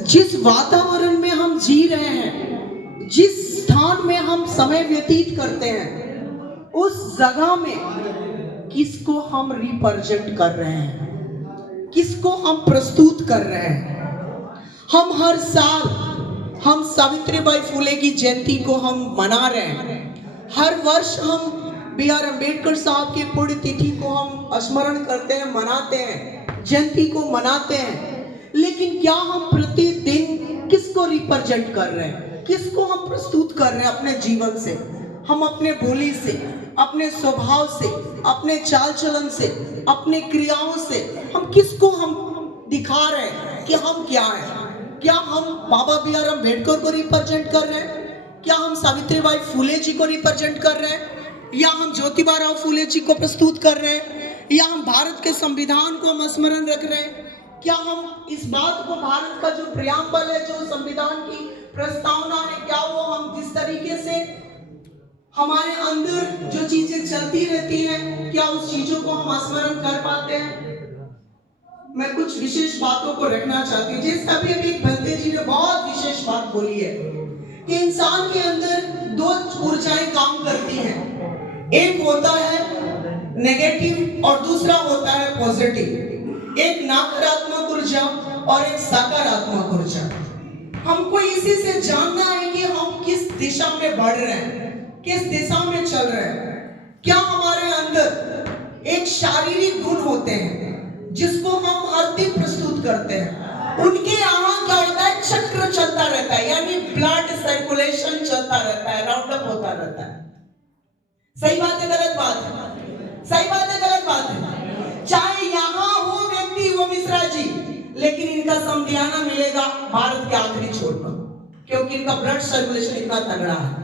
जिस वातावरण में हम जी रहे हैं, जिस स्थान में हम समय व्यतीत करते हैं, उस जगह में किसको हम रिप्रेजेंट कर रहे हैं, किसको हम प्रस्तुत कर रहे हैं। हम हर साल हम सावित्रीबाई फुले की जयंती को हम मना रहे हैं। हर वर्ष हम B.R. अम्बेडकर साहब की पुण्यतिथि को हम स्मरण करते हैं, मनाते हैं, जयंती को मनाते हैं। लेकिन क्या हम प्रतिदिन किसको रिप्रेजेंट कर रहे हैं, किसको हम प्रस्तुत कर रहे हैं अपने जीवन से? हम अपने बोली से, अपने स्वभाव से, अपने चाल चलन से, अपने क्रियाओं से हम किसको हम दिखा रहे हैं कि हम क्या हैं? क्या हम बाबा B.R. अम्बेडकर को रिप्रेजेंट कर रहे हैं? क्या हम सावित्रीबाई फुले जी को रिप्रेजेंट कर रहे हैं? या हम ज्योतिबा राव फुले जी को प्रस्तुत कर रहे हैं? या हम भारत के संविधान को हम स्मरण रख रहे हैं? क्या हम इस बात को, भारत का जो प्रियम्बल है, जो संविधान की प्रस्तावना है, क्या वो हम जिस तरीके से हमारे अंदर जो चीजें चलती रहती हैं, क्या उस चीजों को हम स्मरण कर पाते हैं? मैं कुछ विशेष बातों को रखना चाहती हूँ। जिस अभी भंते जी ने बहुत विशेष बात बोली है कि इंसान के अंदर दो ऊर्जाएं काम करती हैं, एक होता है नेगेटिव और दूसरा होता है पॉजिटिव। एक नकारात्मक ऊर्जा और एक सकारात्मक ऊर्जा। हमको इसी से जानना है कि हम किस दिशा में बढ़ रहे हैं, किस दिशा में चल रहे हैं। क्या हमारे अंदर एक शारीरिक गुण होते हैं जिसको हम हर दिन प्रस्तुत करते हैं, उनके यहाँ क्या होता है, चक्र चलता रहता है, यानी ब्लड सर्कुलेशन चलता रहता है, राउंड अप होता रहता है। सही बात है, गलत बात है? सही बात है, गलत बात है? चाहे यहाँ हो व्यक्ति वो मिश्रा जी, लेकिन इनका समझाना मिलेगा भारत के आखिरी छोर पर, क्योंकि इनका ब्लड सर्कुलेशन इतना तगड़ा है।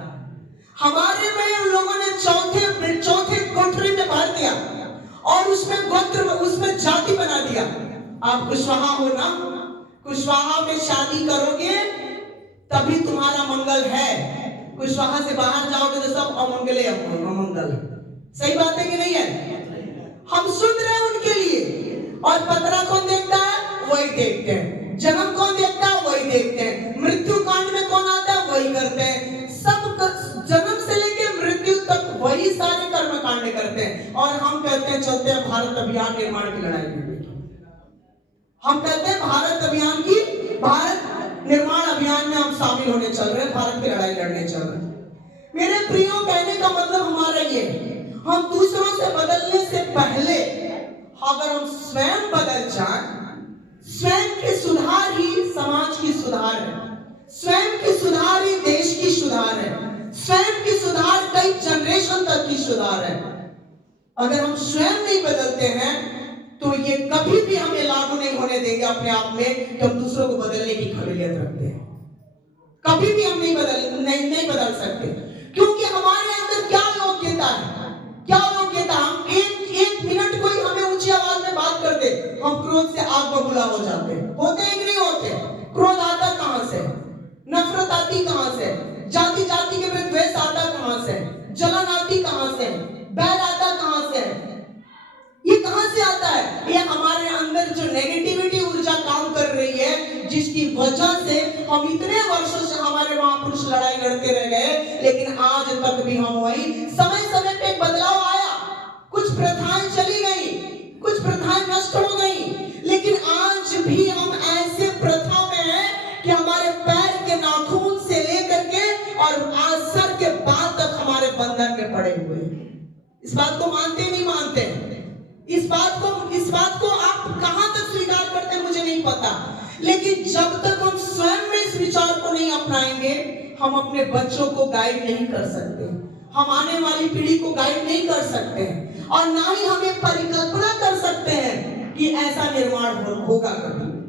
हमारे में उन लोगों ने चौथे कोठरी में भर दिया और उसमें गोत्र, उसमें जाति बना दिया। आप कुशवाहा हो ना, कुशवाहा में शादी करोगे तभी तुम्हारा मंगल है। कुशवाहा से बाहर जाओगे तो सब अमंगल अमंगल। सही बात है कि नहीं है? हम सुन रहे हैं उनके लिए। और पतरा कौन देखता है? वही देखते हैं। जन्म कौन देखता है? वही देखते हैं। मृत्यु कांड में कौन आता है? वही करते हैं। सब जन्म से लेके मृत्यु तक वही सारे कर्म कांड करते हैं। और हम कहते हैं चलते हैं भारत अभियान निर्माण की लड़ाई में। हम कहते हैं भारत निर्माण अभियान में हम शामिल होने चल रहे हैं, भारत की लड़ाई लड़ने चल रहे हैं। मेरे प्रियो, कहने का मतलब हमारा ये, हम दूसरों से बदलने से पहले अगर हम स्वयं बदल जाएं, स्वयं के सुधार ही समाज की सुधार है, स्वयं की सुधार ही देश की सुधार है, स्वयं की सुधार कई जनरेशन तक की सुधार है। अगर हम स्वयं नहीं बदलते हैं तो ये कभी भी हमें लागू नहीं होने देंगे अपने आप में कि हम दूसरों को बदलने की काबिलियत रखते हैं। कभी भी हम नहीं बदल सकते, क्योंकि हमारे अंदर क्या योग्यता है, क्या योग्यता। हम एक मिनट कोई हमें ऊंची आवाज में बात कर दे, हम क्रोध से आग बबूला हो जाते हैं। होते हैं कि नहीं होते? क्रोध आता कहां से? नफरत आती कहां से? जाति के विरुद्ध द्वेष आता कहां से? जलन आती कहां से? बैर आता कहां से? ये कहां से आता है? ये हमारे अंदर जो नेगेटिविटी ऊर्जा काम कर रही है, जिसकी वजह से हम इतने वर्षों से हमारे महापुरुष लड़ाई लड़ते रह गए, लेकिन आज तक भी हम वही। समय पे बदलाव आया, कुछ प्रथाएं चली गई, कुछ प्रथाएं नष्ट हो गई, लेकिन आज भी हम ऐसे प्रथा में हैं कि हमारे पैर के नाखून से लेकर के और आज सर के बाल तक हमारे बंधन में पड़े हुए। इस बात को मानते नहीं मानते? इस बात को आप कहां तक स्वीकार करते हैं मुझे नहीं पता, लेकिन जब तक हम स्वयं में इस विचार को नहीं अपनाएंगे, हम अपने बच्चों को गाइड नहीं कर सकते, हम आने वाली पीढ़ी को गाइड नहीं कर सकते हैं, और ना ही हम एक परिकल्पना कर सकते हैं कि ऐसा निर्माण होगा कभी।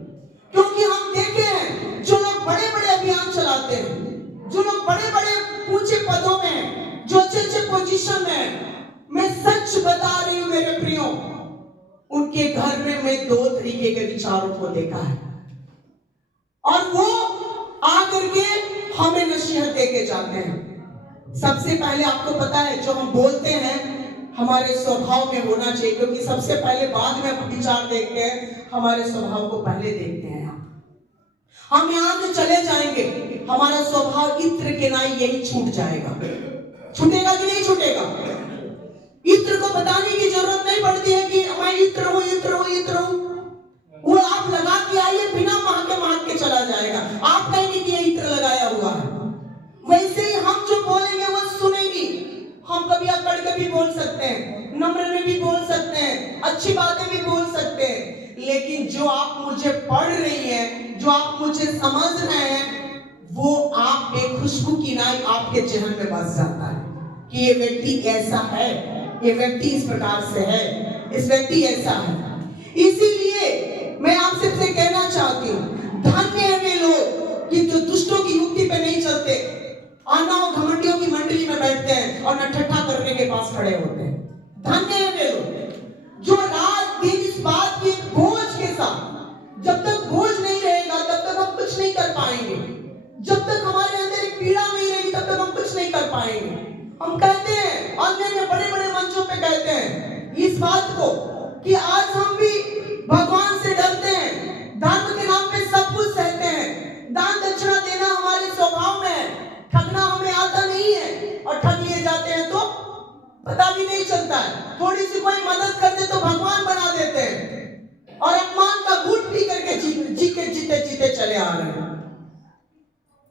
क्योंकि हम देखे हैं जो लोग बड़े-बड़े अभियान चलाते हैं, जो लोग बड़े-बड़े ऊंचे पदों में हैं, जो अच्छे पोजीशन में हैं, मैं सच बता रही हूं मेरे प्रियो, उनके घर में मैं दो तरीके के विचारों को देखा है, और वो आकर के हमें नसीहत देके जाते हैं। सबसे पहले आपको पता है, जो हम बोलते हैं हमारे स्वभाव में होना चाहिए, क्योंकि सबसे पहले बाद में विचार देखते हैं, हमारे स्वभाव को पहले देखते हैं। हम यहाँ से चले जाएंगे, हमारा स्वभाव इत्र के नाई यही छूट जाएगा। छूटेगा कि नहीं छूटेगा? इत्र को बताने की जरूरत नहीं पड़ती है कि मैं इत्र हूं, इत्र हूं, इत्र हूं। वो आप लगा के आइए, बिना महक के चला जाएगा। आप कहेंगे कि ये इत्र लगाया हुआ है। वैसे ही हम जो बोलेंगे वो सुनेंगी। हम कभी अकड़ के भी बोल सकते हैं, नम्र में भी बोल सकते हैं, अच्छी बातें भी बोल सकते हैं, लेकिन जो आप मुझे पढ़ रही हैं, जो आप मुझे समझ रहे हैं, वो आप एक खुशबू की नाई आपके जहन में बस जाता है कि ये व्यक्ति ऐसा है, ये व्यक्ति इस प्रकार से है, इस व्यक्ति ऐसा है। इसीलिए मैं आप सबसे कहना चाहती हूँ, धन्य है वे लोग कि जो दुष्टों की युक्ति पे नहीं चलते, आना और घमंडियों की मंडली में बैठते हैं और न ठट्ठा करने के पास खड़े होते हैं। धन्य है वे लोग जो रात दिन इस बात की बोझ के साथ, जब तक बोझ नहीं रहेगा तब तक हम कुछ नहीं कर पाएंगे, जब तक हमारे अंदर एक पीड़ा नहीं रहेगी तब तक हम कुछ नहीं कर पाएंगे। हम कहते हैं, अन्य बड़े बड़े मंचों पे कहते हैं इस बात को कि आज हम भी भगवान से डरते हैं, धर्म के नाम पे सब कुछ सहते हैं, दान दक्षिणा देना हमारे स्वभाव में है, ठगना हमें आता नहीं है, और ठग लिए जाते हैं तो पता भी नहीं चलता है। थोड़ी सी कोई मदद कर दे तो भगवान बना देते हैं और अपमान का घूंट पी करके जीते चले आ रहे हैं।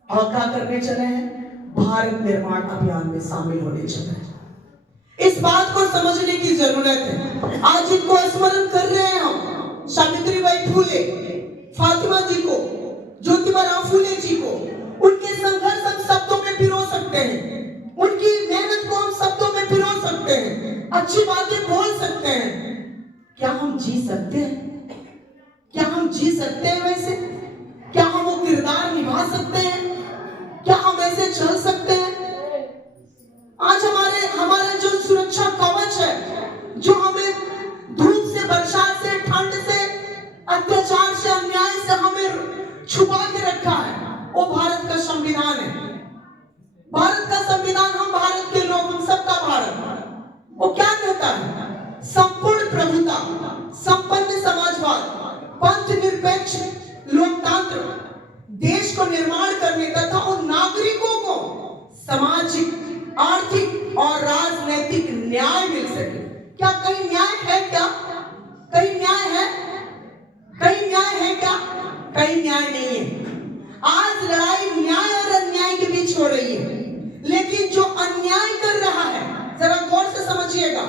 और क्या करने चले हैं? भारत निर्माण अभियान में शामिल होने चले हैं। इस बात को समझने की जरूरत है। आज इनको स्मरण कर रहे हैं हम, सावित्रीबाई फूले, फातिमा जी को, ज्योतिबा फूले जी को। उनके संघर्ष हम शब्दों में पिरो सकते हैं, उनकी मेहनत को हम शब्दों में पिरो सकते हैं, अच्छी बातें बोल सकते हैं। क्या हम जी सकते हैं? क्या हम जी सकते हैं वैसे? क्या हम वो किरदार निभा सकते हैं? क्या हम ऐसे चल सकते हैं? आज हमारा जो सुरक्षा कवच है, जो हमें धूप से, बरसात से, ठंड से, अत्याचार से, अन्याय से हमें छुपा के रखा है, वो भारत का संविधान है। भारत का संविधान, हम भारत के लोग, हम सबका भारत, वो क्या कहता है? संपूर्ण प्रभुता, संपन्न समाजवाद, पंथ निरपेक्ष लोकतंत्र, देश को निर्माण करने तथा उन नागरिकों को सामाजिक, आर्थिक और राजनीतिक न्याय मिल सके। क्या कहीं न्याय है? क्या कहीं न्याय है? कहीं न्याय है क्या? कहीं न्याय नहीं है। आज लड़ाई न्याय और अन्याय के बीच हो रही है, लेकिन जो अन्याय कर रहा है, जरा गौर से समझिएगा,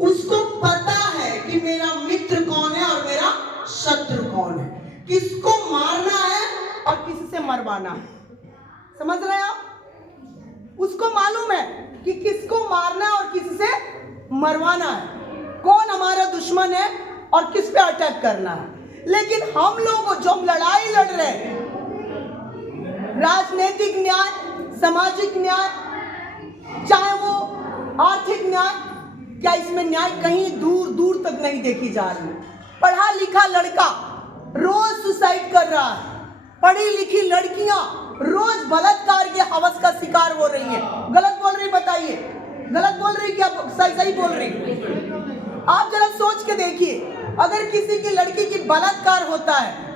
उसको पता है कि मेरा मित्र कौन है और मेरा शत्रु कौन है, किसको मारना है और किससे मरवाना है। समझ रहे हैं आप? उसको मालूम है कि किसको मारना है और किससे मरवाना है, कौन हमारा दुश्मन है और किस पे अटैक करना है। लेकिन हम लोग जो लड़ाई लड़ रहे हैं, राजनीतिक न्याय, सामाजिक न्याय, चाहे वो आर्थिक न्याय, क्या इसमें न्याय कहीं दूर दूर तक नहीं देखी जा रही। पढ़ा लिखा लड़का रोज सुसाइड कर रहा है, पढ़ी लिखी लड़कियां रोज बलात्कार के हवस का शिकार हो रही हैं। गलत बोल रही? बताइए, गलत बोल रही क्या सही बोल रही? आप जरा सोच के देखिए, अगर किसी की लड़की की बलात्कार होता है,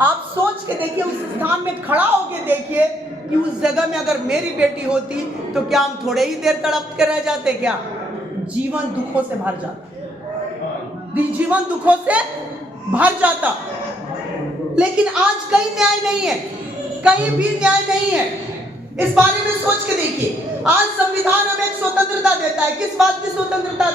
आप सोच के देखिए, उस स्थान में खड़ा होके देखिए कि उस जगह में अगर मेरी बेटी होती तो क्या हम थोड़े ही देर तड़प के रह जाते? क्या जीवन दुखों से भर जाता? जीवन दुखों से भर जाता। लेकिन आज कहीं न्याय नहीं है, कहीं भी न्याय नहीं है। इस बारे में सोच के देखिए। आज संविधान हमें एक स्वतंत्रता देता है। किस बात की स्वतंत्रता